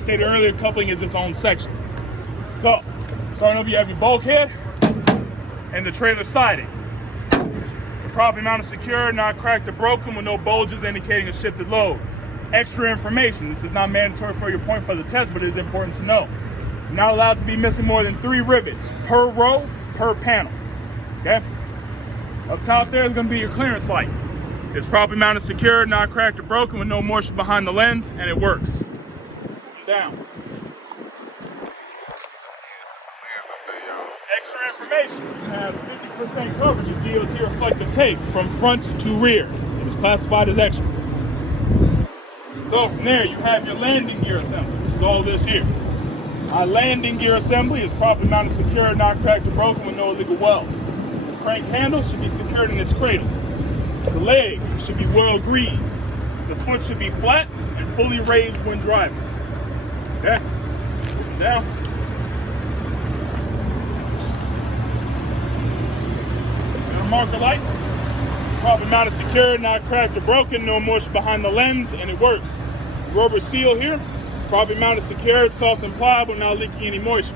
Stated earlier, coupling is its own section. So, starting over, you have your bulkhead and the trailer siding. The properly mounted, secure, not cracked or broken, with no bulges indicating a shifted load. Extra information: this is not mandatory for your point for the test, but it is important to know. You're not allowed to be missing more than 3 rivets per row, per panel. Okay? Up top there is going to be your clearance light. It's properly mounted, secure, not cracked or broken, with no moisture behind the lens, and it works. Down. Extra information: you have 50% coverage of DOT reflective tape from front to rear. It is classified as extra. So from there, you have your landing gear assembly, which is all this here. Our landing gear assembly is properly mounted, secure, not cracked or broken, with no illegal welds. The crank handle should be secured in its cradle. The legs should be well greased. The foot should be flat and fully raised when driving. Okay, down. Got a marker light. Properly mounted, secure, not cracked or broken, no moisture behind the lens, and it works. Rubber seal here, properly mounted, secured, soft and pliable, not leaking any moisture.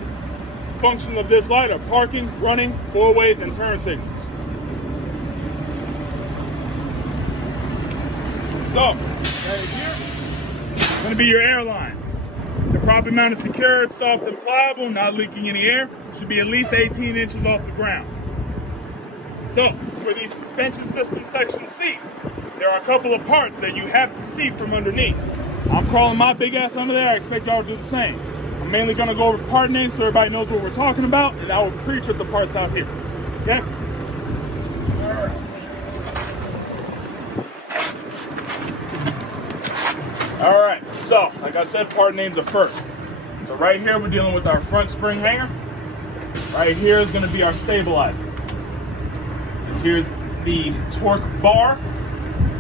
Functions of this light are parking, running, 4-ways, and turn signals. So, right here is going to be your airlines. They're properly mounted, secured, soft and pliable, not leaking any air. Should be at least 18 inches off the ground. So, for the suspension system section C, there are a couple of parts that you have to see from underneath. I'm crawling my big ass under there. I expect y'all to do the same. I'm mainly going to go over part names so everybody knows what we're talking about, and I will preach with the parts out here. Okay? Alright. Alright, so, like I said, part names are first. So right here, we're dealing with our front spring hanger. Right here is going to be our stabilizer. This here's the torque bar,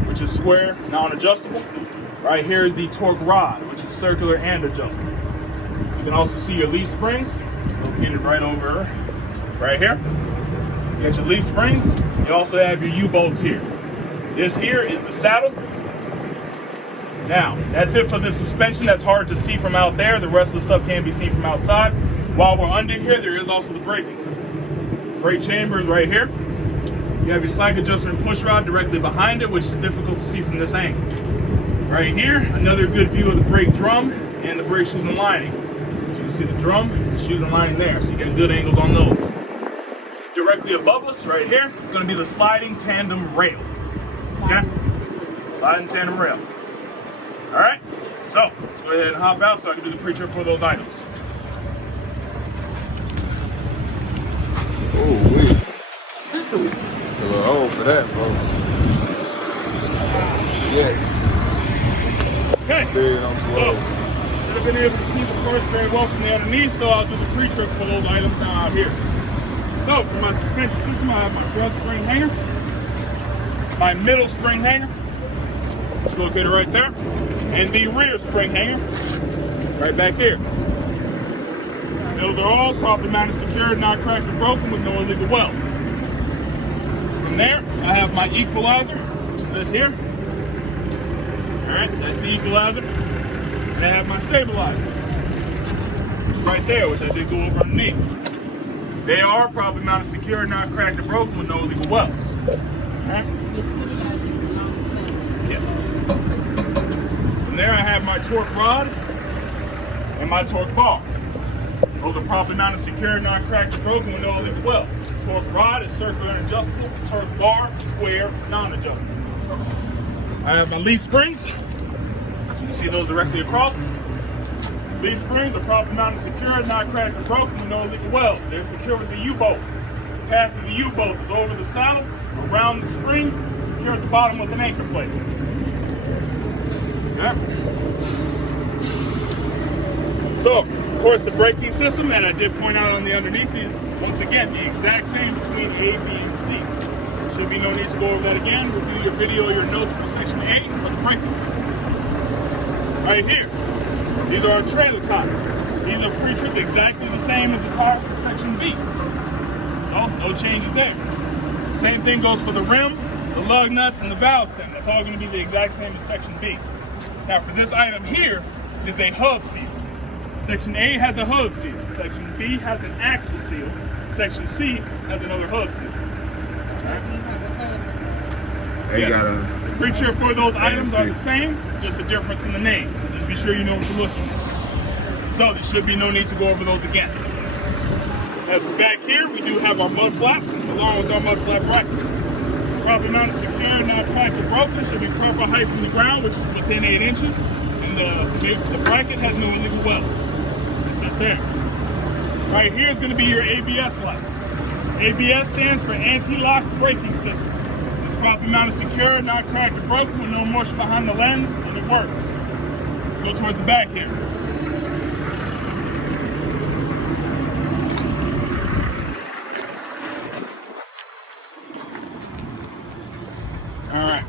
which is square, non-adjustable. Right here is the torque rod, which is circular and adjustable. You can also see your leaf springs, located right over right here. You got your leaf springs. You also have your U-bolts here. This here is the saddle. Now, that's it for the suspension. That's hard to see from out there. The rest of the stuff can be seen from outside. While we're under here, there is also the braking system. Brake chamber is right here. You have your slack adjuster and push rod directly behind it, which is difficult to see from this angle. Right here, another good view of the brake drum and the brake shoes and lining. As you can see the drum and the shoes and lining there, so you get good angles on those. Directly above us, right here, is going to be the sliding tandem rail. Okay? Sliding tandem rail. Alright, so let's go ahead and hop out so I can do the pre-trip for those items. Oh, wait. A little old for that, bro. Shit. Okay, so should have been able to see the parts very well from the underneath, so I'll do the pre-trip for those items now out here. So for my suspension system, I have my front spring hanger, my middle spring hanger, it's located right there, and the rear spring hanger, right back here. Those are all properly mounted, secured, not cracked or broken, with no illegal welds. From there, I have my equalizer, which is this here. Alright, that's the equalizer. And I have my stabilizer, right there, which I did go over underneath. They are properly mounted, secured, not cracked or broken, with no illegal welds. Alright? Yes. From there, I have my torque rod and my torque bar. Those are properly mounted, secured, not cracked or broken, with no illegal welds. Torque rod is circular and adjustable. Torque bar, square, non-adjustable. I have my leaf springs. You can see those directly across. Leaf springs are properly mounted, secured, not cracked or broken, with no illegal welds. They're secure with the U-bolt. The path of the U-bolt is over the saddle, around the spring, secure at the bottom with an anchor plate. Okay. So, of course, the braking system, and I did point out on the underneath, is once again the exact same between A, B, and C. Should be no need to go over that again. Review your video, your notes for section A for the braking system. Right here, these are our trailer tires. These are pre-tripped exactly the same as the tires for section B. So, no changes there. Same thing goes for the rim, the lug nuts, and the valve stem. That's all going to be the exact same as section B. Now, for this item here, is a hub seal. Section A has a hub seal. Section B has an axle seal. Section C has another hub seal. They Yes. got a The creature for those items are the same, just a difference in the name. So just be sure you know what you're looking at. So there should be no need to go over those again. As for back here, we do have our mud flap along with our mud flap bracket. Proper mounted, secure, not cracked or broken. Should be proper height from the ground, which is within 8 inches. And the bracket has no illegal welds. It's up there. Right here is going to be your ABS light. ABS stands for anti-lock braking system. It's properly mounted, secure, not cracked or broken, with no motion behind the lens, and it works. Let's go towards the back here. All right.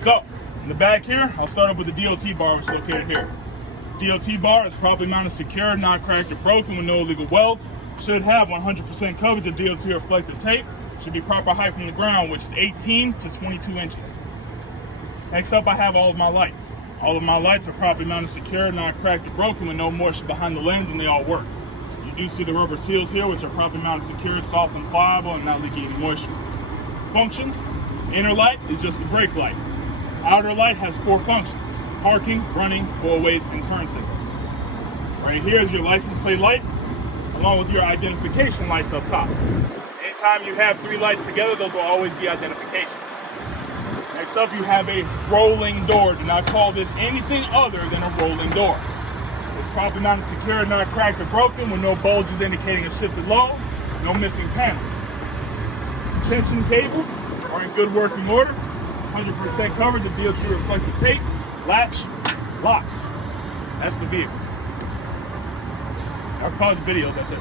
So, in the back here, I'll start up with the DOT bar, which is located here. DOT bar is properly mounted, secure, not cracked or broken, with no illegal welds. Should have 100% coverage of DOT reflective tape. Should be proper height from the ground, which is 18 to 22 inches. Next up, I have all of my lights. All of my lights are properly mounted, secure, not cracked or broken, with no moisture behind the lens, and they all work. You do see the rubber seals here, which are properly mounted, secure, soft and pliable, and not leaking any moisture. Functions: inner light is just the brake light. Outer light has 4 functions: parking, running, four-ways, and turn signals. Right here is your license plate light, along with your identification lights up top. Anytime you have 3 lights together, those will always be identification. Next up, you have a rolling door. Do not call this anything other than a rolling door. It's properly mounted, secure, not cracked or broken, with no bulges indicating a shifted low, no missing panels. Tension cables are in good working order. 100% coverage of DOT reflective tape. Latch locked. That's the vehicle. I can pause the videos, that's it.